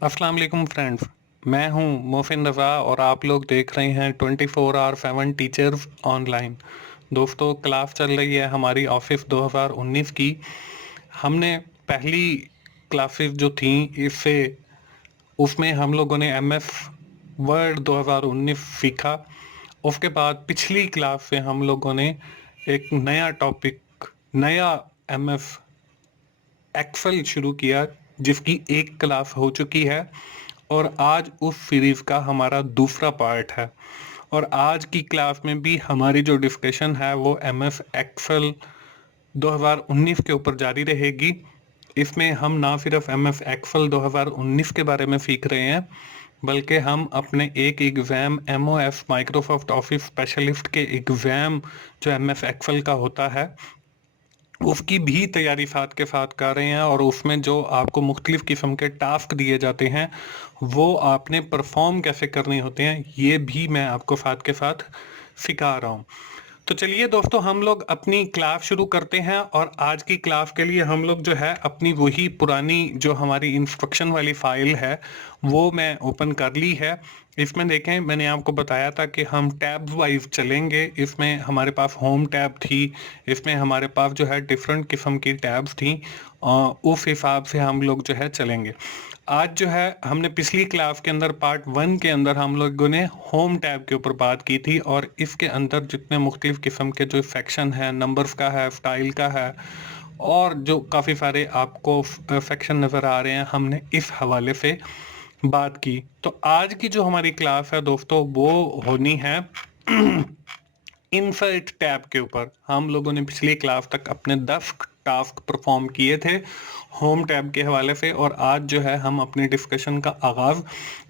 अस्सलाम वालेकुम फ्रेंड्स। मैं हूं मोहसिन रज़ा और आप लोग देख रहे हैं 24/7 टीचर्स ऑनलाइन। दोस्तों, क्लास चल रही है हमारी ऑफिस 2019 की। हमने पहली क्लासेस जो थी इससे उसमें हम लोगों ने एमएस वर्ड 2019 सीखा। उसके बाद पिछली क्लास से हम लोगों ने एक नया टॉपिक, नया एमएस एक्सेल शुरू किया, जिसकी एक क्लास हो चुकी है और आज उस सीरीज का हमारा दूसरा पार्ट है। और आज की क्लास में भी हमारी जो डिस्कशन है वो एमएस एक्सेल 2019 के ऊपर जारी रहेगी। इसमें हम ना सिर्फ एमएस एक्सेल 2019 के बारे में सीख रहे हैं, बल्कि हम अपने एक exam MOS Microsoft office specialist के एग्ज़ाम जो एमएस एक्सेल का होता है उसकी भी तैयारी साथ के साथ कर रहे हैं। और उसमें जो आपको मुख्तलिफ किस्म के टास्क दिए जाते हैं वो आपने परफॉर्म कैसे करने होते हैं ये भी मैं आपको साथ के साथ सिखा रहा हूँ। तो चलिए दोस्तों, हम लोग अपनी क्लास शुरू करते हैं। और आज की क्लास के लिए हम लोग जो है अपनी वही पुरानी जो हमारी इंस्ट्रक्शन वाली फाइल है वो मैं ओपन कर ली है। इसमें देखें, मैंने आपको बताया था कि हम टैब वाइज चलेंगे। इसमें हमारे पास होम टैब थी, इसमें हमारे पास जो है डिफरेंट किस्म की टैब्स थी। उस हिसाब से हम लोग जो है चलेंगे। आज जो है हमने पिछली क्लास के अंदर पार्ट 1 के अंदर हम लोगों ने होम टैब के ऊपर बात की थी और इसके अंदर जितने मुख्तलिफ किस्म के जो सेक्शन है, नंबर्स का है, स्टाइल का है और जो काफ़ी सारे आपको सेक्शन नज़र आ रहे हैं, हमने इस हवाले से बात की। तो आज की जो हमारी क्लास है दोस्तों वो होनी है इंसर्ट टैब के ऊपर। हम लोगों ने पिछली क्लास तक अपने 10 टास्क परफॉर्म किए थे होम टैब के हवाले से, और आज जो है हम अपनी डिस्कशन का आगाज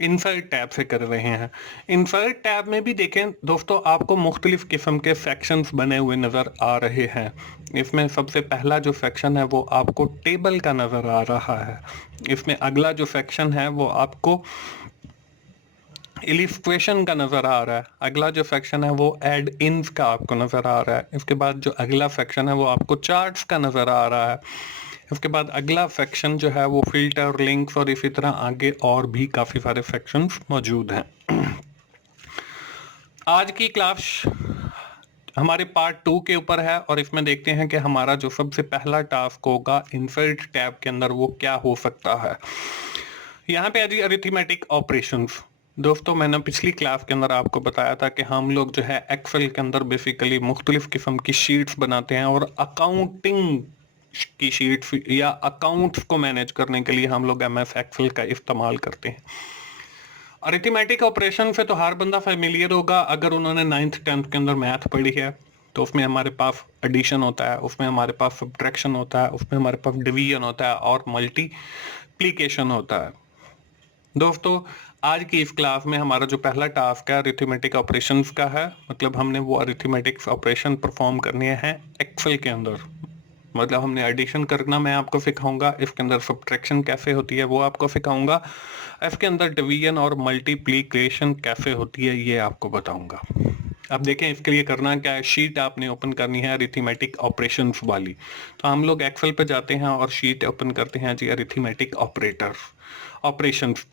इंसर्ट टैब से कर रहे हैं। इंसर्ट टैब में भी देखें दोस्तों, आपको मुख्तलिफ किस्म के सेक्शंस बने हुए नज़र आ रहे हैं। इसमें सबसे पहला जो सेक्शन है वो आपको टेबल का नज़र आ रहा है। इसमें अगला जो सेक्शन है वो आपको इलिस्ट्रेशन का नजर आ रहा है। अगला जो सेक्शन है वो एड इन्स का आपको नजर आ रहा है। इसके बाद जो अगला सेक्शन है वो आपको चार्ट्स का नजर आ रहा है। इसके बाद अगला सेक्शन जो है वो फिल्टर, लिंक्स और इसी तरह आगे और भी काफी सारे सेक्शंस मौजूद हैं। आज की क्लास हमारे पार्ट 2 के ऊपर है और इसमें देखते हैं कि हमारा जो सबसे पहला टास्क होगा इंसर्ट टैब के अंदर वो क्या हो सकता है। यहाँ पे है अरिथमेटिक ऑपरेशंस। दोस्तों, मैंने पिछली क्लास के अंदर आपको बताया था कि हम लोग जो है एक्सेल के अंदर बेसिकली मुख्तलिफ किस्म की शीट्स बनाते हैं और अकाउंटिंग की शीट्स या अकाउंट्स को मैनेज करने के लिए हम लोग एमएस एक्सेल का इस्तेमाल करते हैं। अरिथमेटिक ऑपरेशन से तो हर बंदा फेमिलियर होगा अगर उन्होंने 9th-10th के अंदर मैथ पढ़ी है। तो उसमें हमारे पास एडिशन होता है, उसमें हमारे पास सब्ट्रैक्शन होता है, उसमें हमारे पास डिवीजन होता है और मल्टीप्लिकेशन होता है। दोस्तों, आज की इस क्लास में हमारा जो पहला टास्क है अरिथमेटिक ऑपरेशंस का है। मतलब हमने वो अरिथमेटिक ऑपरेशन परफॉर्म करने हैं एक्सेल के अंदर। मतलब हमने एडिशन करना मैं आपको सिखाऊंगा, इसके अंदर सब्ट्रैक्शन कैसे होती है वो आपको सिखाऊंगा, इसके अंदर डिवीजन और मल्टीप्लिकेशन कैसे होती है ये आपको बताऊंगा। अब देखें इसके लिए करना क्या है। शीट आपने ओपन करनी है अरिथमेटिक ऑपरेशंस वाली। तो हम लोग एक्सेल पे जाते हैं और शीट ओपन करते हैं जी अरिथमेटिक ऑपरेशंस।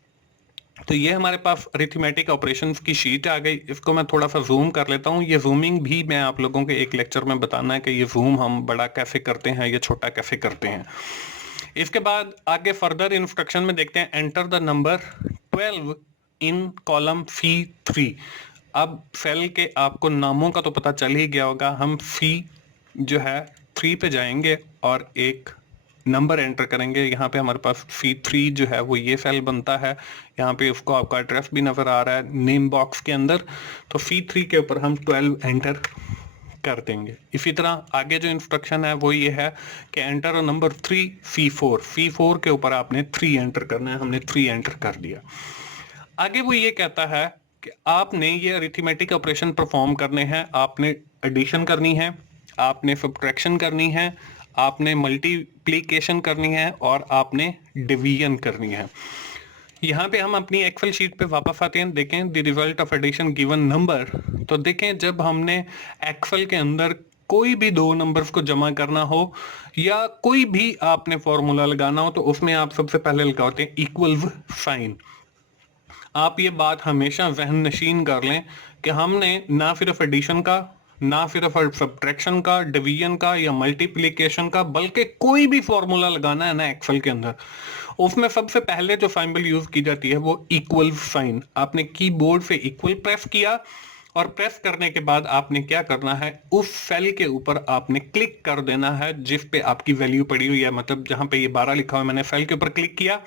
तो ये हमारे पास अरिथमेटिक ऑपरेशंस की शीट आ गई। इसको मैं थोड़ा सा जूम कर लेता हूँ। ये जूमिंग भी मैं आप लोगों के एक लेक्चर में बताना है कि ये जूम हम बड़ा कैसे करते हैं, ये छोटा कैसे करते हैं। इसके बाद आगे फर्दर इंस्ट्रक्शन में देखते हैं enter the number 12 in column C3। अब सेल के आपको नामों का तो पता चल ही गया होगा। हम C जो है 3 पे जाएंगे और एक नंबर एंटर करेंगे। यहाँ पे हमारे पास C3 जो है वो ये सेल बनता है। यहाँ पे उसको आपका एड्रेस भी नजर आ रहा है नेम बॉक्स के अंदर। तो C3 के ऊपर हम 12 एंटर कर देंगे। इसी तरह आगे जो इंस्ट्रक्शन है वो ये है कि एंटर नंबर 3 C4 के ऊपर आपने 3 एंटर करना है। हमने 3 एंटर कर दिया। आगे वो ये कहता है कि आपने ये अरिथमेटिक ऑपरेशन परफॉर्म करने हैं। आपने एडिशन करनी है, आपने सब्ट्रैक्शन करनी है, आपने मल्टीप्लिकेशन करनी है और आपने डिवीजन करनी है। यहाँ पे हम अपनी एक्सेल शीट पे वापस आते हैं। देखें the result of addition given number. तो देखें जब हमने एक्सेल के अंदर कोई भी दो नंबर्स को जमा करना हो या कोई भी आपने फॉर्मूला लगाना हो तो उसमें आप सबसे पहले लगाते हैं इक्वल साइन। आप ये बात हमेशा जहन नशीन कर लें कि हमने ना सिर्फ एडिशन का, ना सिर्फ सब्ट्रैक्शन का, डिवीजन का या मल्टीप्लिकेशन का, बल्कि कोई भी फॉर्मूला लगाना है ना एक्सेल के अंदर, उसमें सबसे पहले जो सिंबल यूज की जाती है वो इक्वल साइन। आपने कीबोर्ड से इक्वल प्रेस किया और प्रेस करने के बाद आपने क्या करना है, उस सेल के ऊपर आपने क्लिक कर देना है जिस पे आपकी वैल्यू पड़ी हुई है। मतलब जहां पे ये 12 लिखा हुआ है, मैंने सेल के ऊपर क्लिक किया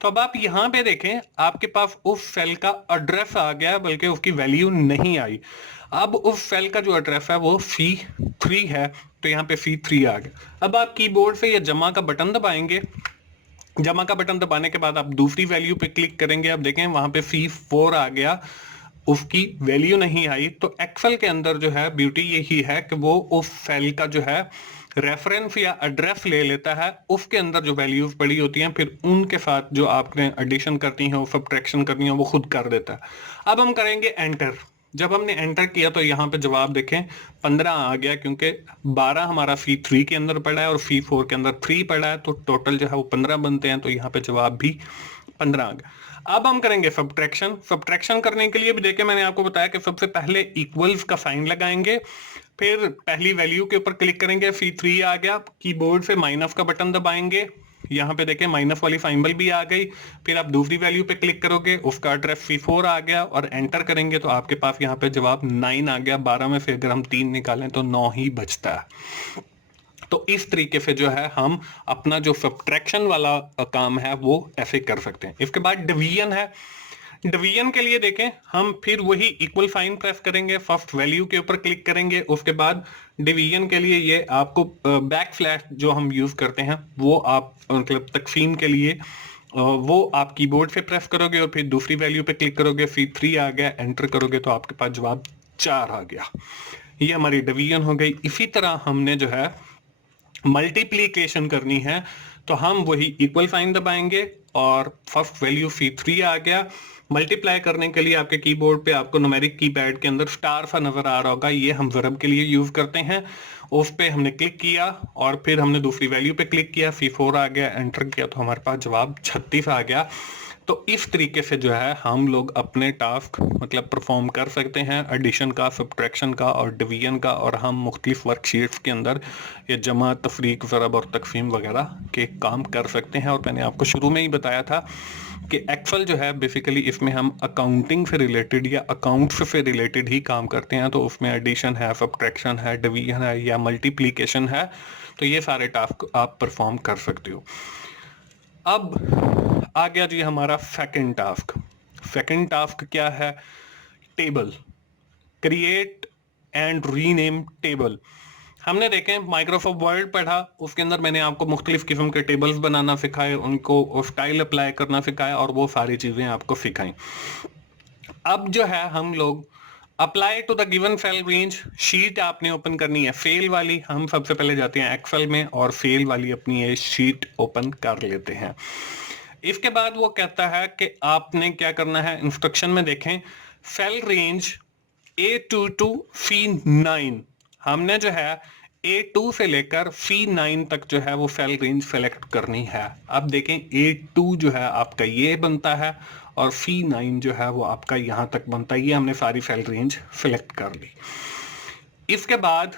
तो अब आप यहां पे देखें आपके पास उस सेल का एड्रेस आ गया, बल्कि उसकी वैल्यू नहीं आई। अब उस सेल का जो एड्रेस है वो C3 है, तो यहाँ पे C3 आ गया। अब आप कीबोर्ड से ये जमा का बटन दबाएंगे। जमा का बटन दबाने के बाद आप दूसरी वैल्यू पे क्लिक करेंगे, अब देखें वहां पे C4 आ गया, उसकी वैल्यू नहीं आई। तो एक्सेल के अंदर जो है ब्यूटी यही है कि वो उस सेल का जो है रेफरेंस या एड्रेस ले लेता है, उसके अंदर जो वैल्यूज पड़ी होती हैं फिर उनके साथ जो आपने एडिशन करनी है, सब्ट्रैक्शन करनी है, वो खुद कर देता है। अब हम करेंगे एंटर। जब हमने एंटर किया तो यहाँ पे जवाब देखें 15 आ गया, क्योंकि 12 हमारा C3 के अंदर पड़ा है और C4 के अंदर 3 पड़ा है, तो टोटल जो है वो 15 बनते हैं, तो यहाँ पे जवाब भी 15 आ गया। अब हम करेंगे सब्ट्रैक्शन। सब्ट्रैक्शन करने के लिए भी देखें, मैंने आपको बताया कि सबसे पहले इक्वल्स का साइन लगाएंगे, फिर पहली वैल्यू के ऊपर क्लिक करेंगे, C3 आ गया, कीबोर्ड से माइनस का बटन दबाएंगे, यहाँ पे देखें माइनस वाली सिंबल भी आ गई, फिर आप दूसरी वैल्यू पे क्लिक करोगे, उसका एड्रेस C4 आ गया और एंटर करेंगे तो आपके पास यहाँ पे जवाब 9 आ गया। 12 में से अगर हम 3 निकालें तो 9 ही बचता है। तो इस तरीके से जो है हम अपना जो सब्ट्रैक्शन वाला काम है वो ऐसे कर सकते हैं। इसके बाद डिवीजन है। डिवीजन के लिए देखें, हम फिर वही इक्वल साइन प्रेस करेंगे, फर्स्ट वैल्यू के ऊपर क्लिक करेंगे, उसके बाद डिवीजन के लिए ये आपको बैक स्लैश जो हम यूज करते हैं वो आप मतलब तकसीम के लिए वो आप कीबोर्ड से प्रेस करोगे और फिर दूसरी वैल्यू पे क्लिक करोगे, C3 आ गया, एंटर करोगे तो आपके पास जवाब 4 आ गया। ये हमारी डिवीजन हो गई। इसी तरह हमने जो है मल्टीप्लीकेशन करनी है तो हम वही इक्वल साइन दबाएंगे और फर्स्ट वैल्यू C3 आ गया। मल्टीप्लाई करने के लिए आपके कीबोर्ड पे आपको न्यूमेरिक कीपैड के अंदर स्टार सा नजर आ रहा होगा, ये हम वर्ब के लिए यूज करते हैं। उस पे हमने क्लिक किया और फिर हमने दूसरी वैल्यू पे क्लिक किया, C4 आ गया, एंटर किया तो हमारे पास जवाब 36 आ गया। तो इस तरीके से जो है हम लोग अपने टास्क मतलब परफॉर्म कर सकते हैं, एडिशन का, सब्ट्रैक्शन का और डिवीजन का, और हम मुख्तलिफ वर्कशीट्स के अंदर ये जमा, तफरीक, ज़रब और तकसीम वगैरह के काम कर सकते हैं। और मैंने आपको शुरू में ही बताया था कि एक्सेल जो है बेसिकली इसमें हम अकाउंटिंग से रिलेटेड या अकाउंट्स से रिलेटेड ही काम करते हैं, तो उसमें एडिशन है, सब्ट्रैक्शन है, डिवीजन है या मल्टीप्लिकेशन है, तो ये सारे टास्क आप परफॉर्म कर सकते हो। अब आ गया जी हमारा सेकंड टास्क। सेकंड टास्क क्या है? Table, create and rename table. हमने देखें माइक्रोसॉफ्ट वर्ड पढ़ा, उसके अंदर मैंने आपको मुख्तलिफ किस्म के टेबल्स बनाना सिखाए, उनको स्टाइल अप्लाई करना सिखाया और वो सारी चीजें आपको सिखाई। अब जो है हम लोग apply to the given cell range, sheet आपने ओपन करनी है फेल वाली। हम सबसे पहले जाते हैं एक्सेल में और फेल वाली अपनी ये शीट ओपन कर लेते हैं। इसके बाद वो कहता है कि आपने क्या करना है, इंस्ट्रक्शन में देखें cell range A2 to C9, हमने जो है A2 से लेकर C9 तक जो है वो सेल रेंज सेलेक्ट करनी है। अब देखें A2 जो है आपका ये बनता है और C9 जो है वो आपका यहां तक बनता है। ये हमने सारी सेल रेंज सेलेक्ट कर ली। इसके बाद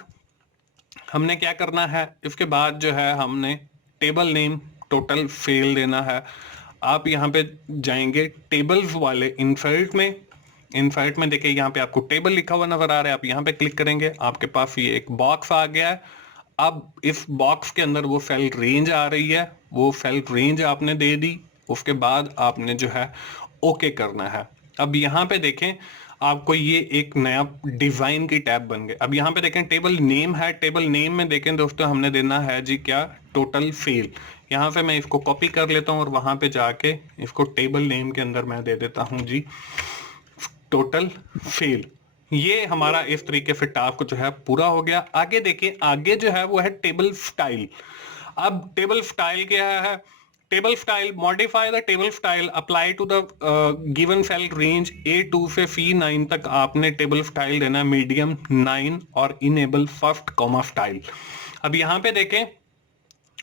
हमने क्या करना है, इसके बाद जो है हमने टेबल नेम टोटल फेल देना है। आप यहाँ पे जाएंगे टेबल्स वाले इंसर्ट में, इंसर्ट में देखिए यहाँ पे आपको टेबल लिखा हुआ नजर आ रहा है, आप यहाँ पे क्लिक करेंगे, आपके पास ये एक बॉक्स आ गया है। अब इस बॉक्स के अंदर वो सेल रेंज आ रही है, वो सेल रेंज आपने दे दी। उसके बाद आपने जो है ओके करना है। अब यहाँ पे देखें आपको ये एक नया डिजाइन की टैब बन गई। अब यहाँ पे देखें टेबल नेम है, टेबल नेम में देखें दोस्तों हमने देना है जी क्या, टोटल फेल। यहाँ से मैं इसको कॉपी कर लेता हूँ और वहां पे जाके इसको टेबल नेम के अंदर मैं दे देता हूँ जी टोटल फेल। ये हमारा इस तरीके से टास्क जो है पूरा हो गया। आगे देखिए, आगे जो है वो है टेबल स्टाइल। अब टेबल स्टाइल क्या है? Table style, modify the table style apply to the given cell range A2 से C9 तक आपने टेबल स्टाइल देना है मीडियम 9 और इनेबल फर्स्ट कॉमा स्टाइल। अब यहाँ पे देखें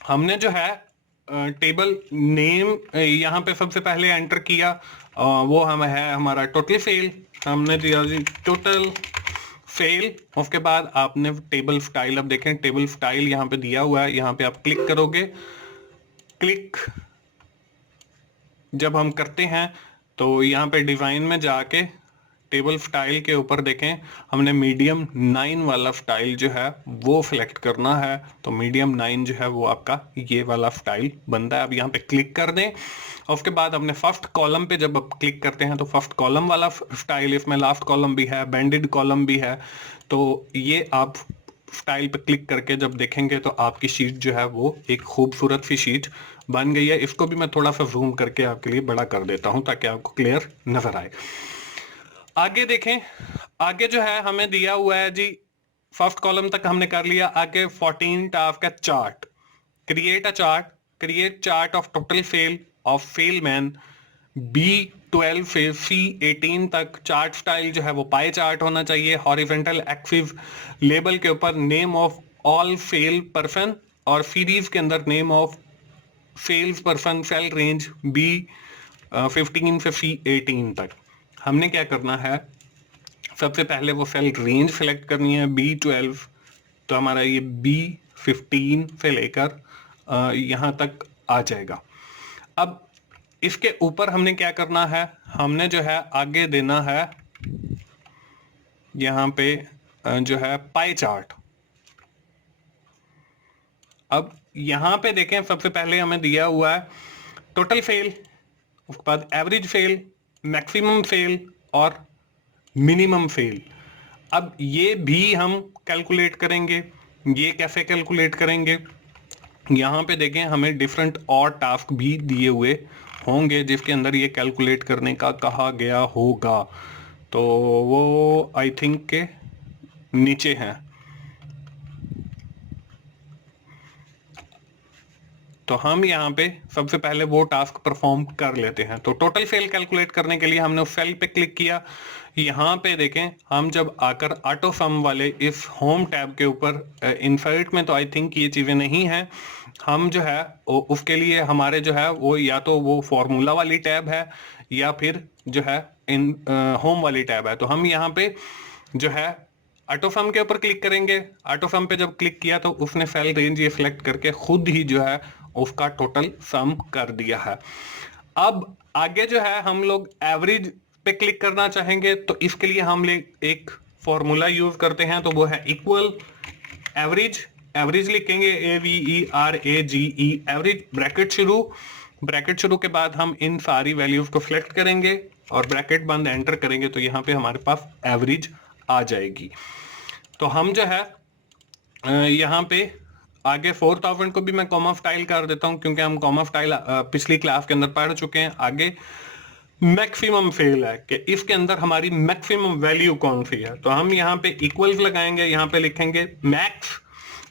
हमने जो है टेबल नेम यहाँ पे सबसे पहले एंटर किया, वो हम है हमारा टोटल फेल, हमने दिया जी टोटल फेल। उसके बाद आपने टेबल स्टाइल, अब देखें टेबल स्टाइल यहाँ पे दिया हुआ है, यहाँ पे आप क्लिक करोगे, क्लिक जब हम करते हैं तो यहाँ पे डिजाइन में जाके टेबल स्टाइल के ऊपर देखें हमने मीडियम 9 वाला स्टाइल जो है वो सिलेक्ट करना है। तो मीडियम 9 जो है वो आपका ये वाला स्टाइल बनता है। अब यहाँ पे क्लिक कर दें और उसके बाद हमने फर्स्ट कॉलम पे जब आप क्लिक करते हैं तो फर्स्ट कॉलम वाला स्टाइल, इसमें लास्ट कॉलम भी है, बैंडेड कॉलम भी है। तो ये आप स्टाइल पे क्लिक करके जब देखेंगे तो आपकी शीट जो है वो एक खूबसूरत सी शीट बन गई है। इसको भी मैं थोड़ा सा जूम करके आपके लिए बड़ा कर देता हूं ताकि आपको क्लियर नजर आए। आगे देखें, आगे जो है हमें दिया हुआ है जी फर्स्ट कॉलम तक हमने कर लिया। आगे 14 टास्क का chart, create a chart, create chart of total fail of fail man B12 से C18 तक। चार्ट स्टाइल जो है वो पाई चार्ट होना चाहिए। हॉरिजॉन्टल एक्सिस लेबल के ऊपर name of all fail person और सीरीज के अंदर name of fails person, cell range B15 से C18 तक। हमने क्या करना है, सबसे पहले वो सेल रेंज सेलेक्ट करनी है B12, तो हमारा ये B15 से लेकर यहाँ तक आ जाएगा। अब इसके ऊपर हमने क्या करना है, हमने जो है आगे देना है यहाँ पे जो है पाई चार्ट। अब यहाँ पे देखें सबसे पहले हमें दिया हुआ है टोटल फेल, उसके बाद एवरेज फेल, मैक्सिमम फेल और मिनिमम फेल। अब ये भी हम कैलकुलेट करेंगे। ये कैसे कैलकुलेट करेंगे, यहाँ पे देखें हमें डिफरेंट और टास्क भी दिए हुए होंगे जिसके अंदर ये कैलकुलेट करने का कहा गया होगा। तो वो आई थिंक के नीचे हैं। तो हम यहाँ पे सबसे पहले वो टास्क परफॉर्म कर लेते हैं। तो टोटल फेल कैलकुलेट करने के लिए हमने उस सेल पे क्लिक किया। यहाँ पे देखें हम जब आकर ऑटो सम वाले इस होम टैब के ऊपर, इंसर्ट में तो आई थिंक ये चीज़ें नहीं हैं, हम जो है उसके लिए हमारे जो है वो या तो वो फॉर्मूला वाली टैब है या फिर जो है इन होम वाली टैब है। तो हम यहाँ पे जो है ऑटो सम के ऊपर क्लिक करेंगे। ऑटो सम पे जब क्लिक किया तो उसने सेल रेंज ये सिलेक्ट करके खुद ही जो है उसका टोटल सम कर दिया है। अब आगे जो है हम लोग एवरेज पे क्लिक करना चाहेंगे तो इसके लिए हम एक फॉर्मूला यूज करते हैं, तो वो है इक्वल एवरेज। एवरेज लिखेंगे AVERAGE, एवरेज ब्रैकेट शुरू के बाद हम इन सारी वैल्यूज को सिलेक्ट करेंगे और ब्रैकेट बंद एंटर करेंगे तो यहाँ पे हमारे पास एवरेज आ जाएगी। तो हम जो है यहाँ पे आगे 4000 को भी मैं कॉमा स्टाइल कर देता हूँ क्योंकि हम कॉमा स्टाइल पिछली क्लास के अंदर पढ़ चुके हैं। आगे मैक्सिमम फेल है कि इसके अंदर हमारी मैक्सिमम वैल्यू कौन सी है। तो हम यहाँ पे इक्वल्स लगाएंगे, यहाँ पे लिखेंगे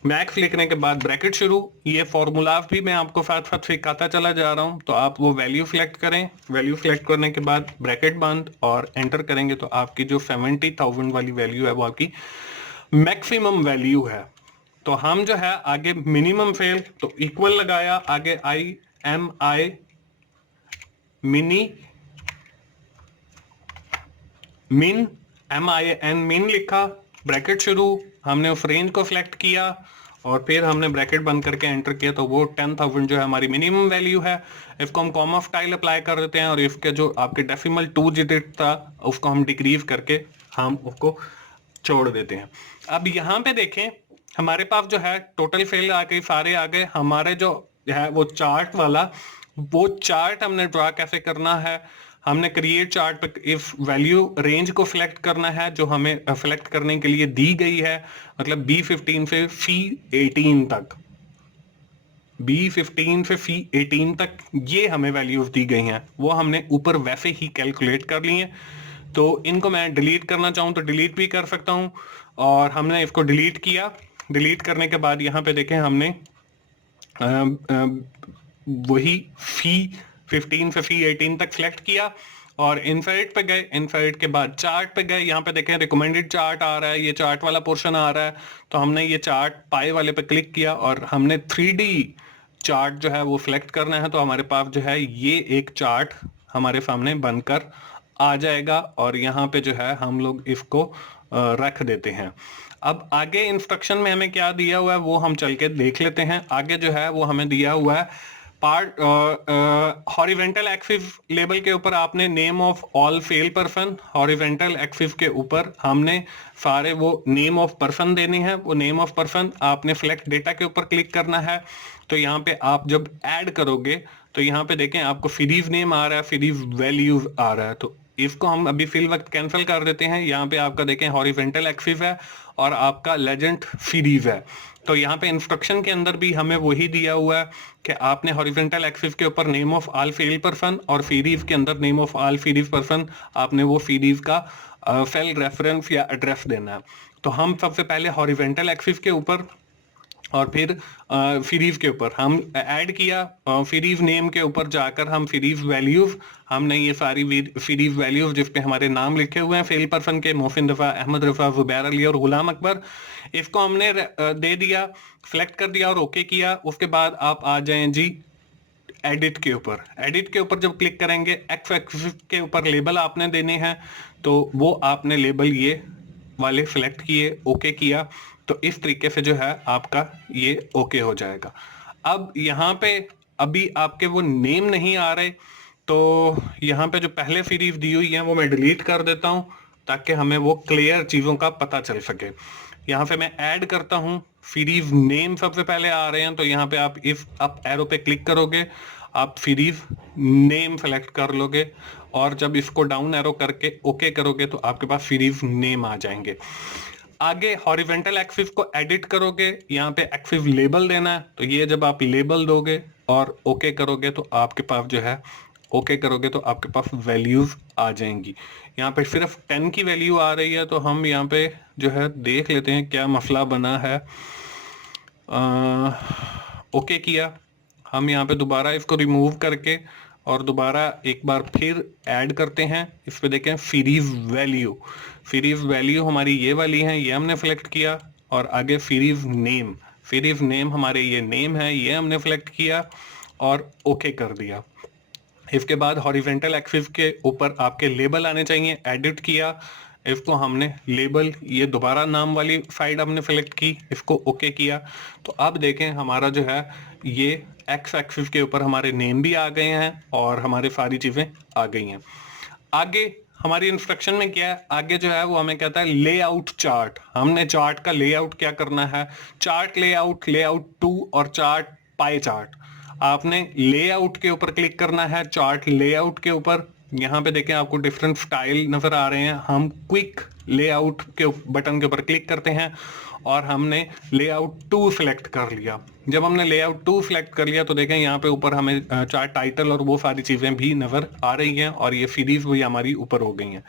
मैक्स लिखने के बाद ब्रैकेट शुरू। ये फॉर्मूला भी मैं आपको साथ साथ सिखाता चला जा रहा हूँ। तो आप वो वैल्यू सिलेक्ट करें, वैल्यू सिलेक्ट करने के बाद ब्रैकेट बंद और एंटर करेंगे तो आपकी जो 70,000 वाली वैल्यू है वो आपकी मैक्सिमम वैल्यू है। तो हम जो है आगे मिनिमम फेल तो इक्वल लगाया, आगे IMI मिन MIN मिन लिखा, ब्रैकेट शुरू, हमने उस रेंज को सिलेक्ट किया और फिर हमने ब्रैकेट बंद करके एंटर किया तो वो 10,000 जो है हमारी मिनिमम वैल्यू है। इसको हम कॉमा स्टाइल अप्लाई कर देते हैं और इसके जो आपके डेसिमल 2 डिजिट था उसको हम डिक्रीज करके हम उसको छोड़ देते हैं। अब यहाँ पे देखें हमारे पास जो है टोटल फेल आ गई, सारे आ गए। हमारे जो है वो चार्ट वाला, वो चार्ट हमने ड्रा कैसे करना है, हमने क्रिएट चार्ट पे इस वैल्यू रेंज को सिलेक्ट करना है जो हमें सिलेक्ट करने के लिए दी गई है, मतलब B15 से C18 तक, B15 से C18 तक ये हमें वैल्यूज दी गई हैं, वो हमने ऊपर वैसे ही कैलकुलेट कर ली हैं। तो इनको मैं डिलीट करना चाहूँ तो डिलीट भी कर सकता हूँ और हमने इसको डिलीट किया। डिलीट करने के बाद यहाँ पे देखें हमने वही फी 15 से फी 18 तक सिलेक्ट किया और इंसर्ट पे गए। इंसर्ट के बाद चार्ट पे गए, यहाँ पे देखें रिकमेंडेड चार्ट आ रहा है, ये चार्ट वाला पोर्शन आ रहा है, तो हमने ये चार्ट पाई वाले पे क्लिक किया और हमने 3D चार्ट जो है वो सिलेक्ट करना है। तो हमारे पास जो है ये एक चार्ट हमारे सामने बनकर आ जाएगा और यहाँ पे जो है हम लोग इसको रख देते हैं। अब आगे इंस्ट्रक्शन में हमें क्या दिया हुआ है वो हम चल के देख लेते हैं। आगे जो है वो हमें दिया हुआ है पार्ट हॉरिजेंटल एक्सिस लेबल के ऊपर आपने name of all fail person, horizontal axis के ऊपर हमने सारे वो नेम ऑफ पर्सन देने हैं। वो नेम ऑफ पर्सन आपने सिलेक्ट डेटा के ऊपर क्लिक करना है। तो यहाँ पे आप जब ऐड करोगे तो यहाँ पे देखें आपको सीरीज नेम आ रहा है, सीरीज वैल्यूज आ रहा है, तो इसको हम अभी फिल वक्त कैंसिल कर देते हैं। यहाँ पे आपका देखें हॉरिजेंटल एक्सिस है और आपका लेजेंड सीरीज है। तो यहाँ पे इंस्ट्रक्शन के अंदर भी हमें वही दिया हुआ है कि आपने हॉरिजेंटल एक्सिस के ऊपर name of all field person और सीरीज के अंदर name of all series person आपने वो सीरीज का सेल रेफरेंस या एड्रेस देना है। तो हम सबसे पहले हॉरिजेंटल एक्सिस के ऊपर और फिर सीरीज के ऊपर हम ऐड किया, सीरीज नेम के ऊपर जाकर हम सीरीज वैल्यूज, हमने ये सारी सीरीज वैल्यूज जिसपे हमारे नाम लिखे हुए हैं फेल पर्सन के, मोहसिन रफा, अहमद रफा, जुबैर अली और गुलाम अकबर, इसको हमने दे दिया, सेलेक्ट कर दिया और ओके किया। उसके बाद आप आ जाएं जी एडिट के ऊपर। एडिट के ऊपर जब क्लिक करेंगे एक्स एक्सिस के ऊपर लेबल आपने देने हैं, तो वो आपने लेबल ये वाले सेलेक्ट किए, ओके किया, तो इस तरीके से जो है आपका ये ओके हो जाएगा। अब यहाँ पे अभी आपके वो नेम नहीं आ रहे, तो यहाँ पे जो पहले सीरीज दी हुई है वो मैं डिलीट कर देता हूँ ताकि हमें वो क्लियर चीज़ों का पता चल सके। यहाँ पे मैं ऐड करता हूँ, सीरीज नेम सबसे पहले आ रहे हैं, तो यहाँ पे आप इफ आप एरो पे क्लिक करोगे आप सीरीज नेम सेलेक्ट कर लोगे और जब इसको डाउन एरो करके ओके करोगे तो आपके पास सीरीज नेम आ जाएंगे। आगे हॉरिजेंटल एक्सिस को एडिट करोगे, यहाँ पे एक्सिस लेबल देना है, तो ये जब आप लेबल दोगे और ओके करोगे तो आपके पास जो है ओके करोगे तो आपके पास वैल्यूज आ जाएंगी। यहाँ पे सिर्फ 10 की वैल्यू आ रही है, तो हम यहाँ पे जो है देख लेते हैं क्या मसला बना है। ओके किया, हम यहाँ पे दोबारा इसको रिमूव करके और दोबारा एक बार फिर ऐड करते हैं। इस पे देखें सीरीज वैल्यू, सीरीज वैल्यू हमारी ये वाली है, ये हमने सेलेक्ट किया और आगे सीरीज नेम, सीरीज नेम हमारे ये नेम है, ये हमने सेलेक्ट किया और ओके कर दिया। इसके बाद हॉरिजेंटल एक्सिस के ऊपर आपके लेबल आने चाहिए, एडिट किया, इसको हमने लेबल ये दोबारा नाम वाली साइड हमने सेलेक्ट की, इसको ओके किया। तो अब देखें हमारा जो है ये एक्स एक्सिस के ऊपर हमारे नेम भी आ गए हैं और हमारी सारी चीजें आ गई हैं। आगे हमारी इंस्ट्रक्शन में क्या है, आगे जो है वो हमें कहता है लेआउट चार्ट। हमने चार्ट का लेआउट क्या करना है, चार्ट लेआउट, लेआउट 2 और चार्ट पाई चार्ट। आपने लेआउट के ऊपर क्लिक करना है, चार्ट लेआउट के ऊपर। यहाँ पे देखें आपको डिफरेंट स्टाइल नजर आ रहे हैं। हम क्विक लेआउट के बटन के ऊपर क्लिक करते हैं और हमने लेआउट 2 सिलेक्ट कर लिया। जब हमने लेआउट 2 सिलेक्ट कर लिया तो देखें यहाँ पे ऊपर हमें चार्ट टाइटल और वो सारी चीजें भी नजर आ रही हैं और ये सीरीज भी हमारी ऊपर हो गई हैं।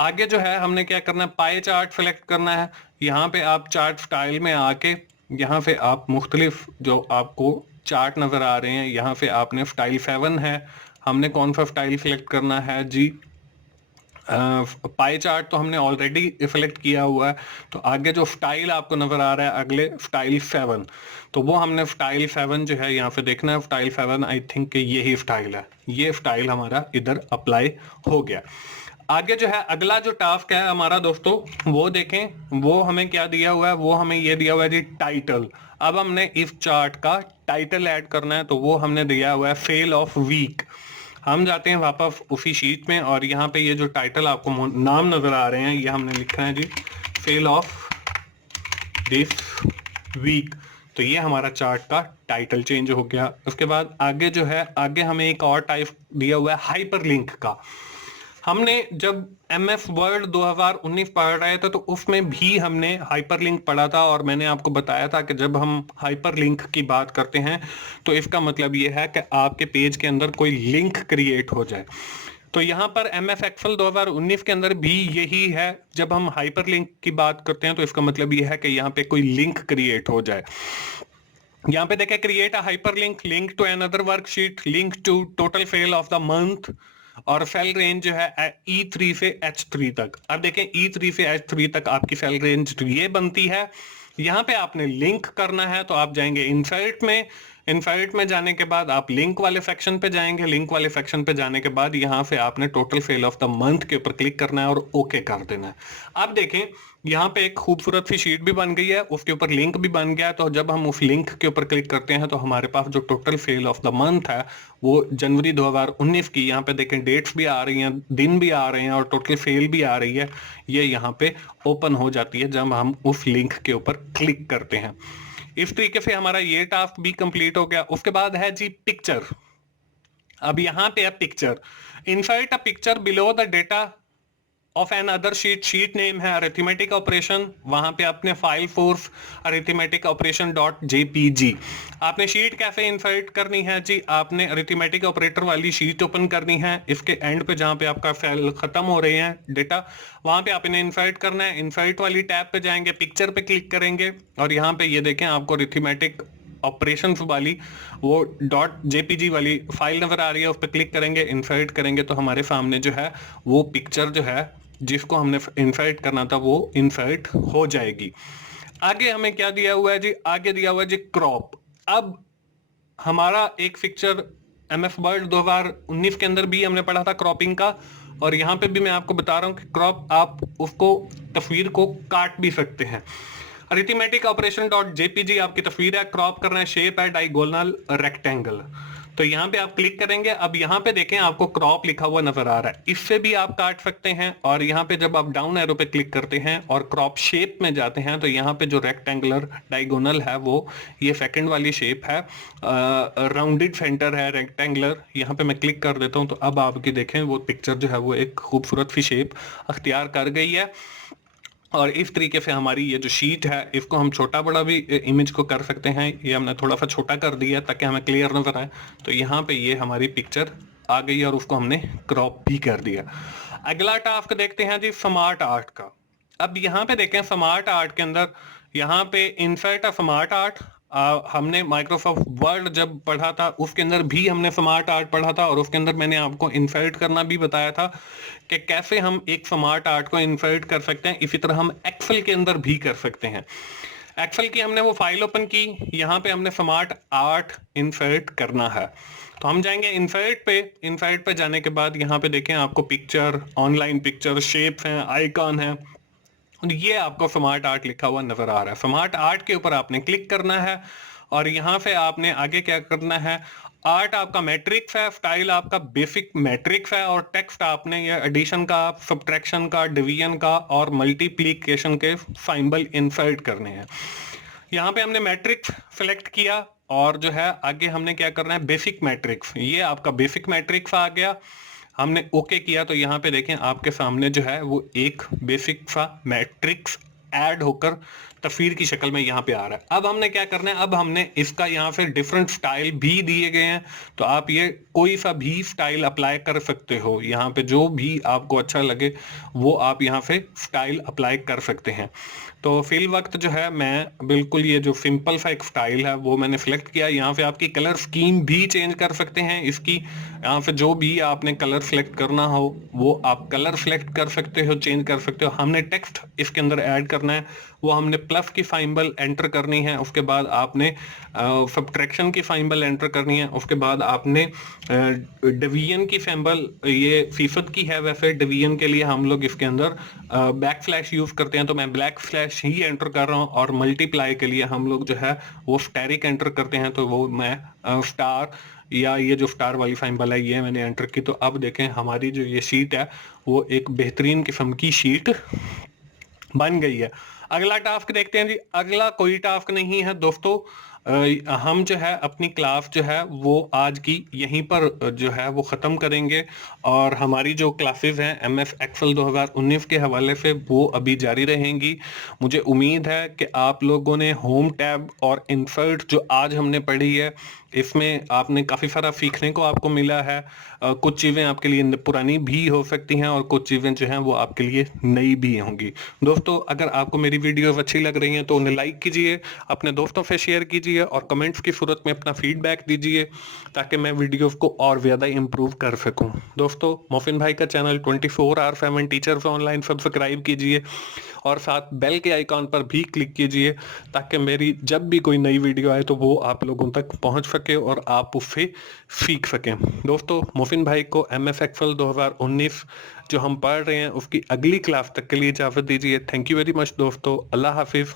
आगे जो है हमने क्या करना है, पाई चार्ट सेलेक्ट करना है। यहाँ पे आप चार्ट स्टाइल में आके यहाँ पे आप मुख्तलिफ जो आपको चार्ट नजर आ रहे हैं, यहाँ पे आपने स्टाइल 7 है, हमने कौन सा स्टाइल सिलेक्ट करना है जी, पाई चार्ट तो हमने ऑलरेडी सिलेक्ट किया हुआ है। तो आगे जो स्टाइल आपको नजर आ रहा है अगले स्टाइल 7, तो वो हमने स्टाइल 7 जो है यहाँ पे देखना है। स्टाइल 7 आई थिंक कि ये ही स्टाइल है, ये स्टाइल हमारा इधर अप्लाई हो गया। आगे जो है अगला जो टास्क है हमारा दोस्तों, वो देखें वो हमें क्या दिया हुआ है, वो हमें ये दिया हुआ है जी टाइटल। अब हमने इस चार्ट का टाइटल ऐड करना है, तो वो हमने दिया हुआ है फेल ऑफ वीक। हम जाते हैं वापस उसी शीट में और यहाँ पे ये जो टाइटल आपको नाम नजर आ रहे हैं ये हमने लिखा है जी फेल ऑफ दिस वीक। तो ये हमारा चार्ट का टाइटल चेंज हो गया। उसके बाद आगे जो है, आगे हमें एक और टाइप दिया हुआ है हाइपरलिंक का। हमने जब MS वर्ड 2019 पढ़ रहे थे तो उसमें भी हमने हाइपरलिंक पढ़ा था और मैंने आपको बताया था कि जब हम हाइपरलिंक की बात करते हैं तो इसका मतलब ये है कि आपके पेज के अंदर कोई लिंक क्रिएट हो जाए। तो यहाँ पर MS Excel 2019 के अंदर भी यही है, जब हम हाइपरलिंक की बात करते हैं तो इसका मतलब ये है कि यहाँ पे कोई लिंक क्रिएट हो जाए। यहाँ पे देखें create a hyperlink, link to another worksheet, link to total fail of the month, और सेल रेंज जो है E3 से H3 तक। अब देखें E3 से H3 तक आपकी सेल रेंज ये बनती है। यहाँ पे आपने लिंक करना है तो आप जाएंगे इंसर्ट में, इंसर्ट में जाने के बाद आप लिंक वाले सेक्शन पे जाएंगे, लिंक वाले सेक्शन पे जाने के बाद यहाँ से आपने total fail of the month के ऊपर क्लिक करना है और ओके कर देना है। अब देखें यहाँ पे एक खूबसूरत सी शीट भी बन गई है, उसके ऊपर लिंक भी बन गया है। तो जब हम उस लिंक के ऊपर क्लिक करते हैं तो हमारे पास जो total fail of the month है वो जनवरी 2019 की, यहाँ पे देखें डेट्स भी आ रही हैं, दिन भी आ रहे हैं और टोटल फेल भी आ रही है, ये यहाँ पे ओपन हो जाती है जब हम उस लिंक के ऊपर क्लिक करते हैं। इस तरीके से हमारा ये टास्क भी कंप्लीट हो गया। उसके बाद है जी पिक्चर। अब यहाँ पे है picture, insert a picture below the data of an other sheet, sheet name है अरिथमेटिक ऑपरेशन, वहां पे आपने file force arithmetic operation dot JPG. आपने शीट कैसे इंसर्ट करनी है जी, आपने अरिथमेटिक ऑपरेटर वाली शीट ओपन करनी है, इसके एंड पे जहां पे आपका फाइल खत्म हो रहे हैं डेटा, वहां पे आपने इंसर्ट करना है। इंसर्ट वाली टैब पे जाएंगे, पिक्चर पे क्लिक करेंगे और यहाँ पे ये देखें आपको अरिथमेटिक ऑपरेशन वाली वो डॉट जेपीजी वाली फाइल नजर आ रही है, उस पर क्लिक करेंगे, इंसर्ट करेंगे तो हमारे सामने जो है वो पिक्चर जो है जिसको हमने इंसर्ट करना था वो इंसर्ट हो जाएगी। आगे हमें क्या दिया हुआ है जी, आगे दिया हुआ है जी क्रॉप। अब हमारा एक पिक्चर MS वर्ड 2019 के अंदर भी हमने पढ़ा था क्रॉपिंग का, और यहाँ पे भी मैं आपको बता रहा हूँ कि क्रॉप आप उसको तस्वीर को काट भी सकते हैं। अरिथमेटिक ऑपरेशन डॉट जेपीजी आपकी तस्वीर है, क्रॉप करना है, शेप है डायगोनल रेक्टेंगल, तो यहाँ पे आप क्लिक करेंगे। अब यहाँ पे देखें आपको क्रॉप लिखा हुआ नजर आ रहा है, इससे भी आप काट सकते हैं। और यहाँ पे जब आप डाउन एरो पे क्लिक करते हैं और क्रॉप शेप में जाते हैं तो यहाँ पे जो रेक्टेंगुलर डायगोनल है वो ये सेकंड वाली शेप है, राउंडेड सेंटर है रेक्टेंगुलर, यहाँ पे मैं क्लिक कर देता हूँ तो अब आपकी देखें वो पिक्चर जो है वो एक खूबसूरत सी शेप अख्तियार कर गई है। और इस तरीके से हमारी ये जो शीट है इसको हम छोटा बड़ा भी इमेज को कर सकते हैं, ये हमने थोड़ा सा छोटा कर दिया ताकि हमें क्लियर नजर आए। तो यहाँ पे ये हमारी पिक्चर आ गई और उसको हमने क्रॉप भी कर दिया। अगला टास्क देखते हैं जी स्मार्ट आर्ट का। अब यहाँ पे देखें स्मार्ट आर्ट के अंदर यहाँ पे इंसर्ट अ स्मार्ट आर्ट, हमने माइक्रोसॉफ्ट वर्ड जब पढ़ा था उसके अंदर भी हमने स्मार्ट आर्ट पढ़ा था और उसके अंदर मैंने आपको इंसर्ट करना भी बताया था कि कैसे हम एक स्मार्ट आर्ट को इंसर्ट कर सकते हैं। इसी तरह हम एक्सेल के अंदर भी कर सकते हैं। एक्सेल की हमने वो फाइल ओपन की, यहाँ पे हमने स्मार्ट आर्ट इंसर्ट करना है तो हम जाएंगे इंसर्ट पे। इंसर्ट पे जाने के बाद यहाँ पे देखें आपको पिक्चर, ऑनलाइन पिक्चर, शेप्स हैं, आइकॉन है, ये आपको स्मार्ट आर्ट लिखा हुआ नजर आ रहा है। स्मार्ट आर्ट के ऊपर आपने क्लिक करना है और यहाँ से आपने आगे क्या करना है, आर्ट आपका मैट्रिक्स है, स्टाइल आपका बेसिक मैट्रिक्स है और टेक्स्ट आपने ये एडिशन का, सब्ट्रैक्शन का, डिवीजन का और मल्टीप्लिकेशन के सिंबल इंसर्ट करने हैं। यहाँ पे हमने मैट्रिक्स सेलेक्ट किया और जो है आगे हमने क्या करना है बेसिक मैट्रिक्स, ये आपका बेसिक मैट्रिक्स आ गया, हमने ओके किया तो यहाँ पे देखें आपके सामने जो है वो एक बेसिक सा मैट्रिक्स ऐड होकर तस्वीर की शक्ल में यहाँ पे आ रहा है। अब हमने क्या करना है, अब हमने इसका यहाँ पे डिफरेंट स्टाइल भी दिए गए हैं तो आप ये कोई सा भी स्टाइल अप्लाई कर सकते हो, यहाँ पे जो भी आपको अच्छा लगे वो आप यहाँ पे स्टाइल अप्लाई कर सकते हैं। तो फिल वक्त जो है मैं बिल्कुल ये जो सिंपल सा एक स्टाइल है वो मैंने सिलेक्ट किया। यहाँ पे आपकी कलर स्कीम भी चेंज कर सकते हैं इसकी, यहाँ पे जो भी आपने कलर सेलेक्ट करना हो वो आप कलर सेलेक्ट कर सकते हो, चेंज कर सकते हो। हमने टेक्स्ट इसके अंदर ऐड करना है, वो हमने प्लस की सिंबल एंटर करनी है, उसके बाद आपने सब्ट्रैक्शन की सिंबल एंटर करनी है, उसके बाद आपने डिवीजन की सिंबल, ये फीसद की है वैसे डिवीजन के लिए हम लोग इसके अंदर बैक स्लैश यूज करते हैं तो मैं ब्लैक स्लैश ही एंटर कर रहा हूँ, और मल्टीप्लाई के लिए हम लोग जो है वो स्टेरिक एंटर करते हैं तो वो मैं स्टार या ये जो स्टार वाली सिंबल है ये मैंने एंटर की। तो अब देखें हमारी जो ये शीट है वो एक बेहतरीन किस्म की शीट बन गई है। अगला टास्क देखते हैं जी। अगला कोई टास्क नहीं है दोस्तों, हम जो है अपनी क्लास जो है वो आज की यहीं पर जो है वो ख़त्म करेंगे और हमारी जो क्लासेस हैं MS एक्सेल 2019 के हवाले से वो अभी जारी रहेंगी। मुझे उम्मीद है कि आप लोगों ने होम टैब और इंसर्ट जो आज हमने पढ़ी है इसमें आपने काफ़ी सारा सीखने को आपको मिला है। कुछ चीज़ें आपके लिए पुरानी भी हो सकती हैं और कुछ चीज़ें जो हैं वो आपके लिए नई भी होंगी। दोस्तों अगर आपको मेरी वीडियोस अच्छी लग रही हैं तो उन्हें लाइक कीजिए, अपने दोस्तों से शेयर कीजिए कीजिए और कमेंट्स की सूरत में अपना फीडबैक दीजिए ताकि मैं वीडियोस को और ज़्यादा इम्प्रूव कर सकूं। दोस्तों, मोहसिन भाई का channel 24 hour 7 teachers online subscribe कीजिए और साथ बेल के आइकॉन पर भी क्लिक कीजिए ताकि मेरी जब भी कोई नई वीडियो आए तो वो आप लोगों तक पहुंच सके और आप उससे सीख सकें। दोस्तों, मोहसिन भाई को MS एक्सेल 2019 जो हम पढ़ रहे हैं उसकी अगली क्लास तक के लिए इजाज़त दीजिए। थैंक यू वेरी मच दोस्तों। अल्लाह हाफिज़।